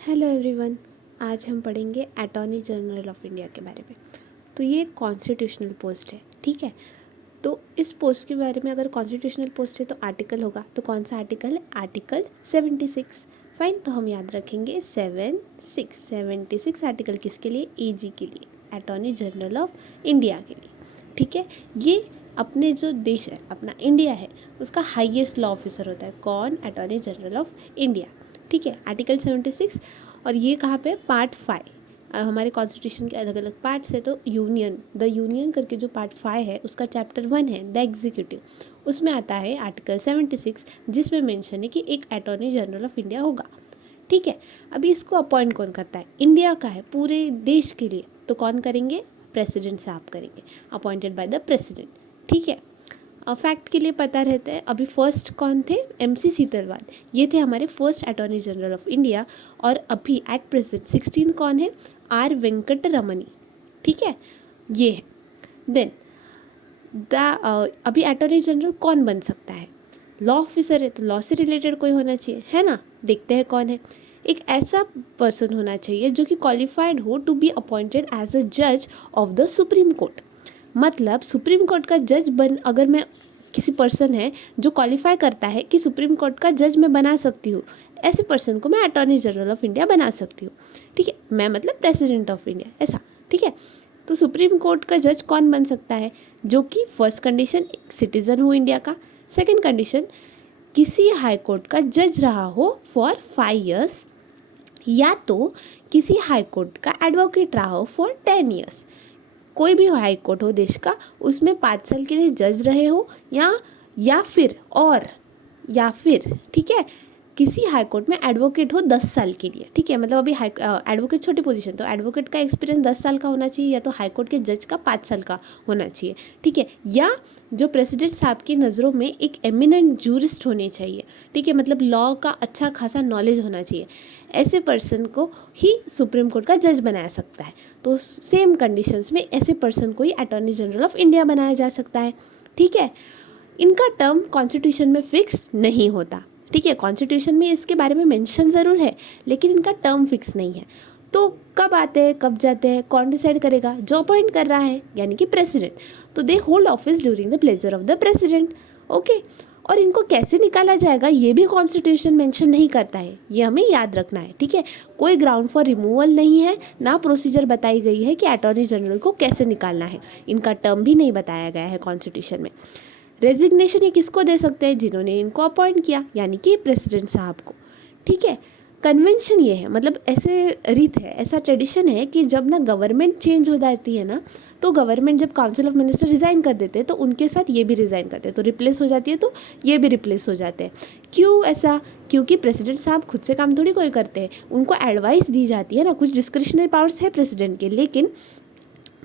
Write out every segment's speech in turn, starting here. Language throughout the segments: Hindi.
Hello everyone. आज हम पढ़ेंगे अटॉर्नी जनरल ऑफ इंडिया के बारे में। तो ये एक कॉन्स्टिट्यूशनल पोस्ट है, ठीक है। तो इस पोस्ट के बारे में, अगर कॉन्स्टिट्यूशनल पोस्ट है तो आर्टिकल होगा, तो कौन सा आर्टिकल है? आर्टिकल 76। फाइन, तो हम याद रखेंगे 76 आर्टिकल किसके लिए? ईजी के लिए, अटॉर्नी जनरल ऑफ इंडिया के लिए, ठीक है। ये अपने जो देश है, अपना इंडिया है, उसका हाईएस्ट लॉ ऑफिसर होता है। कौन? अटॉर्नी जनरल ऑफ इंडिया, ठीक है। आर्टिकल 76। और ये कहाँ पे? पार्ट 5। हमारे कॉन्स्टिट्यूशन के अलग अलग पार्ट्स है, तो द यूनियन करके जो पार्ट 5 है उसका चैप्टर 1 है, द एग्जीक्यूटिव। उसमें आता है आर्टिकल 76, जिसमें मेंशन है कि एक अटॉर्नी जनरल ऑफ इंडिया होगा, ठीक है। अभी इसको अपॉइंट कौन करता है? इंडिया का है, पूरे देश के लिए, तो कौन करेंगे? प्रेसिडेंट साहब करेंगे, अपॉइंटेड बाय द प्रेसिडेंट, ठीक है। फैक्ट के लिए पता रहता है। अभी फर्स्ट कौन थे? MC सीतलवाल, ये थे हमारे first attorney general of India. और अभी एट प्रेजेंट 16 कौन है? R वेंकटरमणी, ठीक है, ये है। देन अभी अटॉर्नी जनरल कौन बन सकता है? लॉ ऑफिसर है, तो लॉ से रिलेटेड कोई होना चाहिए, है ना। देखते हैं कौन है। एक ऐसा पर्सन होना चाहिए जो कि क्वालिफाइड हो to be appointed as a जज ऑफ द सुप्रीम कोर्ट। मतलब सुप्रीम कोर्ट का जज अगर मैं किसी पर्सन है जो क्वालिफाई करता है कि सुप्रीम कोर्ट का जज मैं बना सकती हूँ, ऐसे पर्सन को मैं अटॉर्नी जनरल ऑफ इंडिया बना सकती हूँ, ठीक है। मैं मतलब प्रेसिडेंट ऑफ इंडिया, ऐसा, ठीक है। तो सुप्रीम कोर्ट का जज कौन बन सकता है? जो कि फर्स्ट कंडीशन सिटीजन हो इंडिया का, सेकेंड कंडीशन किसी हाई कोर्ट का जज रहा हो फॉर 5 years, या तो किसी हाई कोर्ट का एडवोकेट रहा हो फॉर 10 years। कोई भी हाई कोर्ट हो देश का, उसमें 5 साल के लिए जज रहे हो, या फिर ठीक है, किसी हाई कोर्ट में एडवोकेट हो 10 साल के लिए, ठीक है। मतलब अभी एडवोकेट छोटी पोजीशन, तो एडवोकेट का एक्सपीरियंस 10 साल का होना चाहिए, या तो हाई कोर्ट के जज का 5 साल का होना चाहिए, ठीक है। या जो प्रेसिडेंट साहब की नज़रों में एक एमिनेंट जूरिस्ट होने चाहिए, ठीक है, मतलब लॉ का अच्छा खासा नॉलेज होना चाहिए। ऐसे पर्सन को ही सुप्रीम कोर्ट का जज बनाया सकता है। तो सेम कंडीशंस में ऐसे पर्सन को ही अटॉर्नी जनरल ऑफ इंडिया बनाया जा सकता है, ठीक है। इनका टर्म कॉन्स्टिट्यूशन में फिक्स नहीं होता, ठीक है। कॉन्स्टिट्यूशन में इसके बारे में मेंशन ज़रूर है, लेकिन इनका टर्म फिक्स नहीं है। तो कब आते हैं, कब जाते हैं, कौन डिसाइड करेगा? जो अपॉइंट कर रहा है, यानी कि प्रेसिडेंट। तो they hold office during the pleasure of the president, okay. और इनको कैसे निकाला जाएगा ये भी कॉन्स्टिट्यूशन मेंशन नहीं करता है, ये हमें याद रखना है, ठीक है। कोई ग्राउंड फॉर रिमूवल नहीं है, ना प्रोसीजर बताई गई है कि अटॉर्नी जनरल को कैसे निकालना है। इनका टर्म भी नहीं बताया गया है कॉन्स्टिट्यूशन में। रेजिग्नेशन ये किसको दे सकते हैं? जिन्होंने इनको अपॉइंट किया, यानी कि प्रेसिडेंट साहब को, ठीक है। कन्वेंशन ये है, मतलब ऐसे रीत है, ऐसा ट्रेडिशन है कि जब ना गवर्नमेंट चेंज हो जाती है ना, तो गवर्नमेंट जब काउंसिल ऑफ मिनिस्टर रिज़ाइन कर देते हैं तो उनके साथ ये भी रिज़ाइन करते हैं, तो रिप्लेस हो जाती है, तो ये भी रिप्लेस हो जाते हैं। क्यों ऐसा? क्योंकि प्रेसिडेंट साहब खुद से काम थोड़ी कोई करते हैं, उनको एडवाइस दी जाती है ना। कुछ डिस्क्रिशनरी पावर्स है प्रेसिडेंट के, लेकिन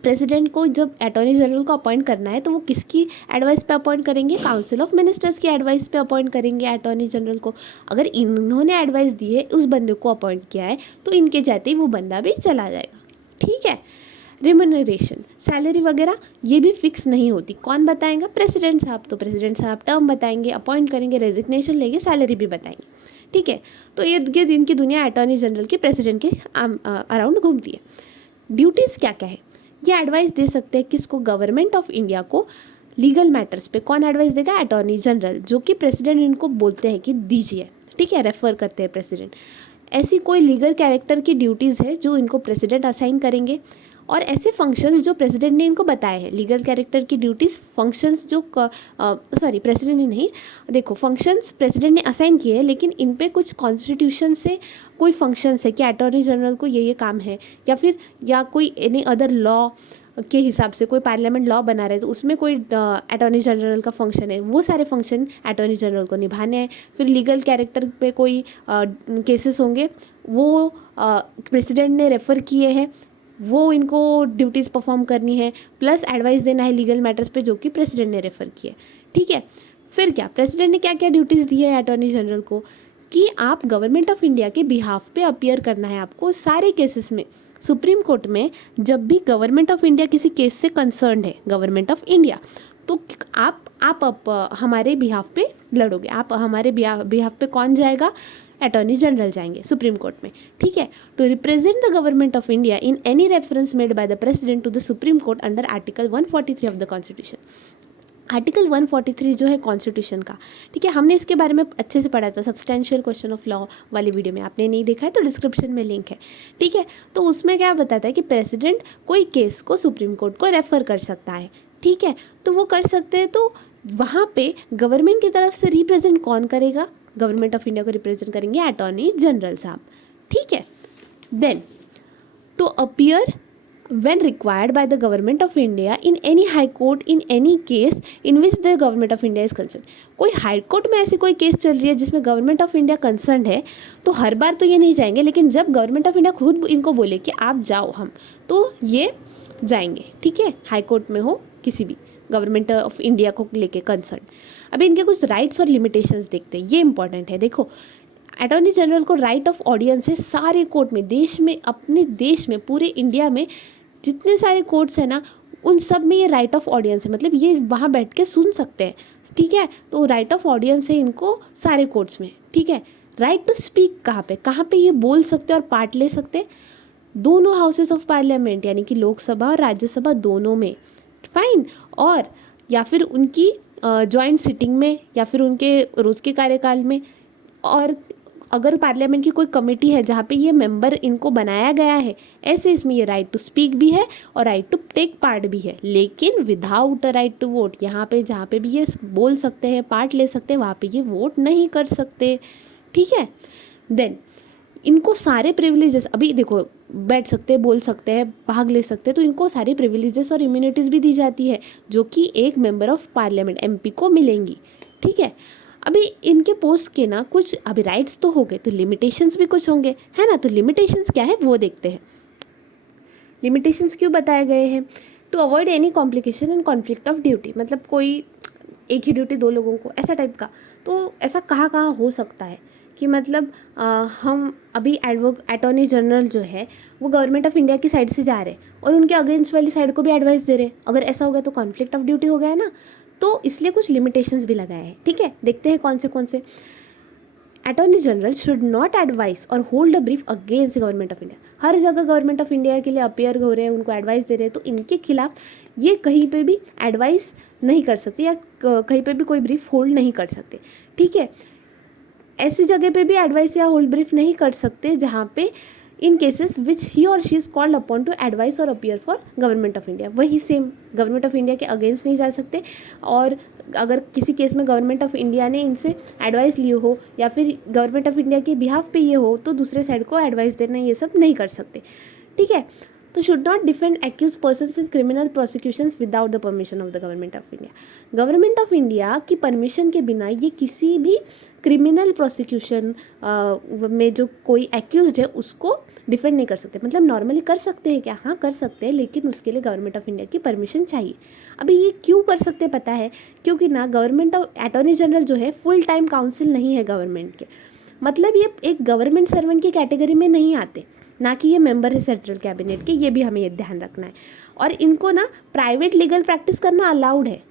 प्रेसिडेंट को जब अटॉर्नी जनरल को अपॉइंट करना है तो वो किसकी एडवाइस पे अपॉइंट करेंगे? काउंसिल ऑफ मिनिस्टर्स की एडवाइस पे अपॉइंट करेंगे अटॉर्नी जनरल को। अगर इन्होंने एडवाइस दी है, उस बंदे को अपॉइंट किया है, तो इनके जाते ही वो बंदा भी चला जाएगा, ठीक है। रिम्यूनरेशन, सैलरी वगैरह ये भी फिक्स नहीं होती। कौन बताएगा? प्रेसिडेंट साहब। तो प्रेसिडेंट साहब टर्म बताएंगे, अपॉइंट करेंगे, रेजिग्नेशन लेंगे, सैलरी भी बताएंगे, ठीक है। तो इर्द गिर्द इनकी दुनिया अटॉर्नी जनरल की, प्रेसिडेंट के अराउंड घूमती है। ड्यूटीज़ क्या क्या है? ये एडवाइस दे सकते हैं किसको? गवर्नमेंट ऑफ इंडिया को लीगल मैटर्स पे। कौन एडवाइस देगा? अटॉर्नी जनरल, जो कि प्रेसिडेंट इनको बोलते हैं कि दीजिए, ठीक है, रेफर करते हैं प्रेसिडेंट। ऐसी कोई लीगल कैरेक्टर की ड्यूटीज़ है जो इनको प्रेसिडेंट असाइन करेंगे, और ऐसे फंक्शंस जो प्रेसिडेंट ने इनको बताए हैं, लीगल कैरेक्टर की ड्यूटीज़, फंक्शंस जो प्रेसिडेंट ने नहीं, देखो फंक्शंस प्रेसिडेंट ने असाइन किए हैं, लेकिन इन पे कुछ कॉन्स्टिट्यूशन से कोई फंक्शंस है कि अटॉर्नी जनरल को ये काम है, या कोई एनी अदर लॉ के हिसाब से कोई पार्लियामेंट लॉ बना रहे तो उसमें कोई अटॉर्नी जनरल का फंक्शन है, वो सारे फंक्शन अटॉर्नी जनरल को निभाने हैं। फिर लीगल कैरेक्टर पे कोई केसेस होंगे, वो प्रेसिडेंट ने रेफ़र किए हैं, वो इनको ड्यूटीज़ परफॉर्म करनी है, प्लस एडवाइस देना है लीगल मैटर्स पे, जो कि प्रेसिडेंट ने रेफ़र किए, ठीक है। फिर क्या प्रेसिडेंट ने क्या क्या ड्यूटीज़ दी है अटॉर्नी जनरल को? कि आप गवर्नमेंट ऑफ इंडिया के बिहाफ पे अपीयर करना है आपको सारे केसेस में। सुप्रीम कोर्ट में जब भी गवर्नमेंट ऑफ इंडिया किसी केस से कंसर्न्ड है, गवर्नमेंट ऑफ इंडिया, तो आप हमारे बिहाफ पे लड़ोगे। आप हमारे बिहाफ पे कौन जाएगा? अटॉर्नी जनरल जाएंगे सुप्रीम कोर्ट में, ठीक है। To represent the government of India in any reference made by the president to the supreme court under article 143 of the constitution. Article 143 जो है कॉन्स्टिट्यूशन का, ठीक है, हमने इसके बारे में अच्छे से पढ़ा था सब्सटेंशियल क्वेश्चन ऑफ लॉ वाली वीडियो में, आपने नहीं देखा है तो डिस्क्रिप्शन में लिंक है, ठीक है। तो उसमें क्या बताता है कि प्रेसिडेंट कोई केस को सुप्रीम कोर्ट को रेफर कर सकता है, ठीक है। तो वो कर सकते हैं, तो वहाँ पे गवर्नमेंट की तरफ से रिप्रेजेंट कौन करेगा, गवर्नमेंट ऑफ इंडिया को रिप्रेजेंट करेंगे अटॉर्नी जनरल साहब, ठीक है। Then to appear when required by the government of India in any high court in any case in which the government of India is concerned। कोई हाई कोर्ट में ऐसी कोई केस चल रही है जिसमें गवर्नमेंट ऑफ इंडिया कंसर्न है, तो हर बार तो ये नहीं जाएंगे, लेकिन जब गवर्नमेंट ऑफ इंडिया खुद इनको बोले कि आप जाओ हम, तो ये जाएंगे, ठीक है, हाई कोर्ट में हो किसी भी गवर्नमेंट ऑफ इंडिया को लेके कंसर्न। अभी इनके कुछ राइट्स और लिमिटेशंस देखते हैं, ये इंपॉर्टेंट है। देखो, अटॉर्नी जनरल को राइट ऑफ ऑडियंस है सारे कोर्ट में, देश में, अपने देश में, पूरे इंडिया में जितने सारे कोर्ट्स हैं ना, उन सब में ये राइट ऑफ ऑडियंस है, मतलब ये वहाँ बैठ के सुन सकते हैं, ठीक है। तो राइट ऑफ ऑडियंस है इनको सारे कोर्ट्स में, ठीक है। राइट टू स्पीक कहाँ पे ये बोल सकते हैं और पार्ट ले सकते हैं, दोनों हाउसेस ऑफ पार्लियामेंट, यानी कि लोकसभा और राज्यसभा दोनों में, फाइन। और या फिर उनकी जॉइंट सिटिंग में, या फिर उनके रोज़ के कार्यकाल में, और अगर पार्लियामेंट की कोई कमेटी है जहाँ पे ये मेंबर इनको बनाया गया है, ऐसे इसमें ये राइट टू स्पीक भी है और राइट टू टेक पार्ट भी है, लेकिन without a right to vote. यहाँ पे जहाँ पे भी ये बोल सकते हैं, पार्ट ले सकते हैं, वहाँ पे ये वोट नहीं कर सकते, ठीक है। देन इनको सारे प्रिविलेजेस, अभी देखो, बैठ सकते हैं, बोल सकते हैं, भाग ले सकते हैं, तो इनको सारे प्रिविलेजेस और इम्यूनिटीज़ भी दी जाती है जो कि एक मेंबर ऑफ पार्लियामेंट MP को मिलेंगी, ठीक है। अभी इनके पोस्ट के ना कुछ, अभी राइट्स तो हो गए, तो लिमिटेशंस भी कुछ होंगे, है ना। तो लिमिटेशंस क्या है वो देखते हैं। लिमिटेशंस क्यों बताए गए हैं? To avoid any complication and conflict of duty, मतलब कोई एक ही ड्यूटी दो लोगों को, ऐसा टाइप का। तो ऐसा कहाँ हो सकता है कि मतलब हम अभी अटॉर्नी जनरल जो है वो गवर्नमेंट ऑफ इंडिया की साइड से जा रहे हैं और उनके अगेंस्ट वाली साइड को भी एडवाइस दे रहे हैं, अगर ऐसा हो गया तो कॉन्फ्लिक्ट ऑफ ड्यूटी हो गया है ना। तो इसलिए कुछ लिमिटेशंस भी लगाए हैं, ठीक है। देखते हैं कौन से। Attorney general should not advise or hold a brief against government of India. हर जगह गवर्नमेंट ऑफ इंडिया के लिए अपेयर हो रहे हैं, उनको एडवाइस दे रहे हैं, तो इनके खिलाफ ये कहीं पे भी एडवाइस नहीं कर सकते या कहीं पे भी कोई ब्रीफ होल्ड नहीं कर सकते, ठीक है। ऐसी जगह पे भी एडवाइस या होल्ड ब्रीफ नहीं कर सकते जहाँ पे इन cases which he or she is called upon to advise or appear for government of India. वही सेम, गवर्नमेंट ऑफ इंडिया के अगेंस्ट नहीं जा सकते, और अगर किसी केस में गवर्नमेंट ऑफ इंडिया ने इनसे एडवाइस ली हो या फिर गवर्नमेंट ऑफ इंडिया के बिहाफ पे ये हो, तो दूसरे साइड को एडवाइस देना ये सब नहीं कर सकते, ठीक है। तो should not defend accused persons in criminal prosecutions without the permission of the government of India. Government of India की परमिशन के बिना ये किसी भी क्रिमिनल प्रोसिक्यूशन में जो कोई एक्यूज्ड है उसको डिफेंड नहीं कर सकते। मतलब नॉर्मली कर सकते हैं क्या? हाँ कर सकते हैं, लेकिन उसके लिए गवर्नमेंट ऑफ इंडिया की परमिशन चाहिए। अभी ये क्यों कर सकते हैं पता है? क्योंकि ना गवर्नमेंट ऑफ अटॉर्नी जनरल जो है फुल टाइम काउंसिल नहीं है गवर्नमेंट के, मतलब ये एक गवर्नमेंट सर्वेंट की कैटेगरी में नहीं आते, ना कि ये मेंबर है सेंट्रल कैबिनेट के, ये भी हमें ये ध्यान रखना है। और इनको ना प्राइवेट लीगल प्रैक्टिस करना अलाउड है,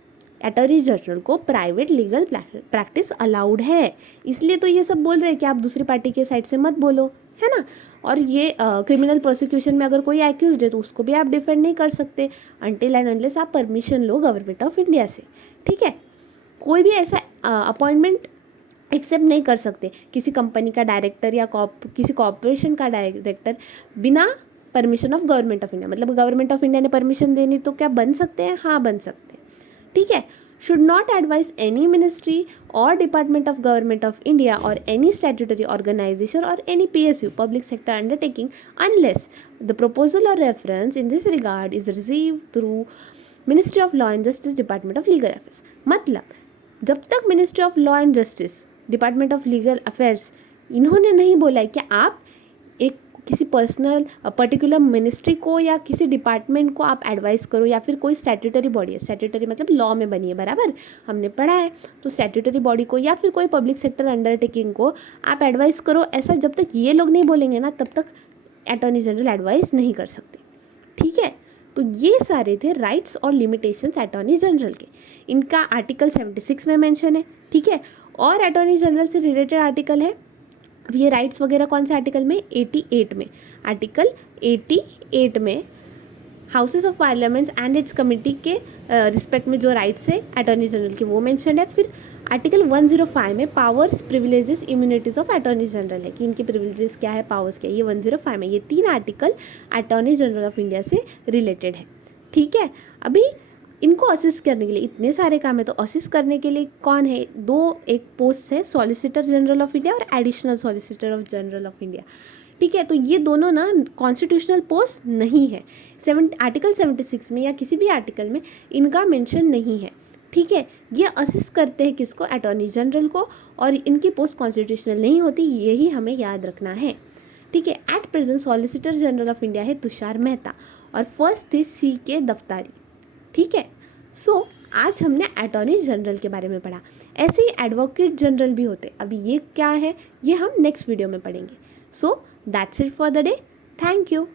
अटॉर्नी जनरल को प्राइवेट लीगल प्रैक्टिस अलाउड है, इसलिए तो ये सब बोल रहे हैं कि आप दूसरी पार्टी के साइड से मत बोलो, है ना। और ये क्रिमिनल प्रोसिक्यूशन में अगर कोई एक्यूज्ड है तो उसको भी आप डिफेंड नहीं कर सकते अनटिल एंड अनलेस आप permission low government of India से, ठीक है। कोई भी ऐसा अपॉइंटमेंट एक्सेप्ट नहीं कर सकते किसी कंपनी का डायरेक्टर या किसी कॉर्पोरेशन का डायरेक्टर बिना permission of government of India. मतलब गवर्नमेंट ऑफ इंडिया ने परमिशन देनी तो क्या बन सकते हैं? हाँ बन सकते हैं, ठीक है। Should not advise any ministry or department of government of India or any statutory organisation or any PSU public sector undertaking unless the proposal or reference in this regard is receive through ministry of law and justice department of legal affairs. मतलब जब तक ministry of law and justice department of legal affairs इन्होंने नहीं बोला है कि आप एक किसी पर्टिकुलर मिनिस्ट्री को या किसी डिपार्टमेंट को आप एडवाइस करो, या फिर कोई स्टैट्यूटरी बॉडी है, स्टैट्यूटरी मतलब लॉ में बनी है, बराबर हमने पढ़ा है, तो स्टैट्यूटरी बॉडी को या फिर कोई पब्लिक सेक्टर अंडरटेकिंग को आप एडवाइस करो, ऐसा जब तक ये लोग नहीं बोलेंगे ना तब तक अटॉर्नी जनरल एडवाइस नहीं कर सकते, ठीक है। तो ये सारे थे राइट्स और लिमिटेशंस अटॉर्नी जनरल के, इनका आर्टिकल 76 में मेंशन है, ठीक है। और अटॉर्नी जनरल से रिलेटेड आर्टिकल है अब ये राइट्स वगैरह कौन से आर्टिकल में, 88 में, आर्टिकल 88 में houses of parliaments and it's committee के रिस्पेक्ट में जो राइट्स है अटॉर्नी जनरल के वो मेंशन है। फिर आर्टिकल 105 में powers privileges immunities of attorney general है कि इनके प्रिविलेजेस क्या है, पावर्स क्या है, ये 105 में। ये 3 article attorney general of India से रिलेटेड है। ठीक है, अभी इनको असिस्ट करने के लिए इतने सारे काम है, तो असिस्ट करने के लिए कौन है, एक पोस्ट है सॉलिसिटर जनरल ऑफ इंडिया और additional solicitor of general of India. ठीक है, तो ये दोनों ना कॉन्स्टिट्यूशनल पोस्ट नहीं है, आर्टिकल 76 में या किसी भी आर्टिकल में इनका मेंशन नहीं है। ठीक है, ये असिस्ट करते हैं किसको, अटॉर्नी जनरल को, और इनकी पोस्ट कॉन्स्टिट्यूशनल नहीं होती, यही हमें याद रखना है। ठीक है, at present solicitor general of India है तुषार मेहता और फर्स्ट है CK दफ्तारी। ठीक है, सो आज हमने अटॉर्नी जनरल के बारे में पढ़ा। ऐसे ही एडवोकेट जनरल भी होते, अभी ये क्या है ये हम नेक्स्ट वीडियो में पढ़ेंगे। So that's it for the day, thank you.